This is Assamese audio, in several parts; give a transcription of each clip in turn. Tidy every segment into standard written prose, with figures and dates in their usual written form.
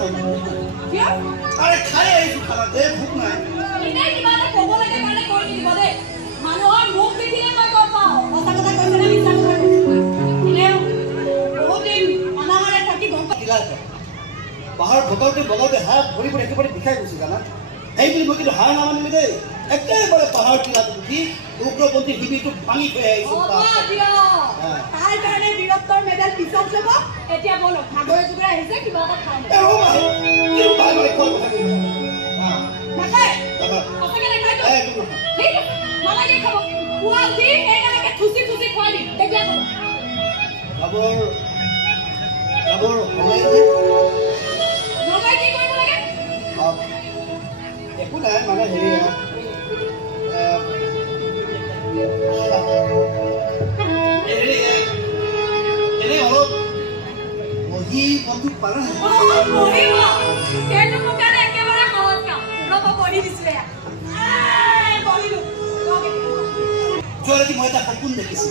কিয় আরে খাই আহিছো খানা দে ভোক নাই এনে কিবা এটা ক'ব লাগে কাৰণে কৈ দিব দে মানুহৰ মুখ দেখিলে মই গম পাওঁ কথা কথা কৈছে না মিছা কথা এনে বহুত দিন অনাহাৰে থাকি গম পাওঁ পাহাৰ বগাওতে হাত ভৰিবোৰ একেবাৰে বিষাই গৈছে জানা সেই বুলি মই কিন্তু হাৰ নামানিলো দেই একেবাৰে পাহাৰ টিলাটো উঠি উগ্ৰপন্থী শিবিৰটো ভাঙি থৈ আহিছো তাৰ কাৰণে বীৰত্বৰ মেডেল পিছত যাব এতিয়া বলক ভাগৰে জুগৰে আহিছে কিবা এটা খাই নাখায় সঁচাকে নাখায় ঠিক আছে নালাগে খাব পুৱা উঠি এনেকৈ থুচি থুচি খুৱাই দিম তেতিয়া খাব যাবৰ লগাই কি কৰিব লাগে একো নাই মানে হেৰি এনে অলপ বহি বন্ধু পাৰা একেবাৰে সহজ কাম ৰ'ব বহি দিছিলে যোৱাৰাতি মই এটা সপোন দেখিছোঁ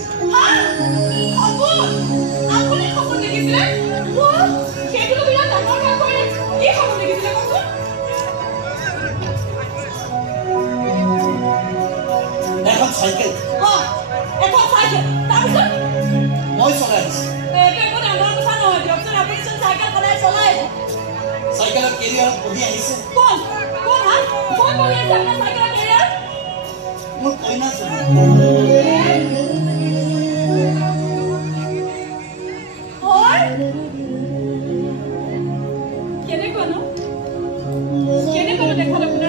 আপুনি সপোন দেখিছিলে সেইটো বিৰাট ডাঙৰ কাম কৰিলে কি সপোন দেখিছিলে কওকচোন এখন চাইকেল এখন চাইকেল তাৰপিছত মই চলাই আছো চাইকেলৰ কেৰিয়াৰত বহি আহিছে মোৰ কইনা কেনেকুৱা দেখা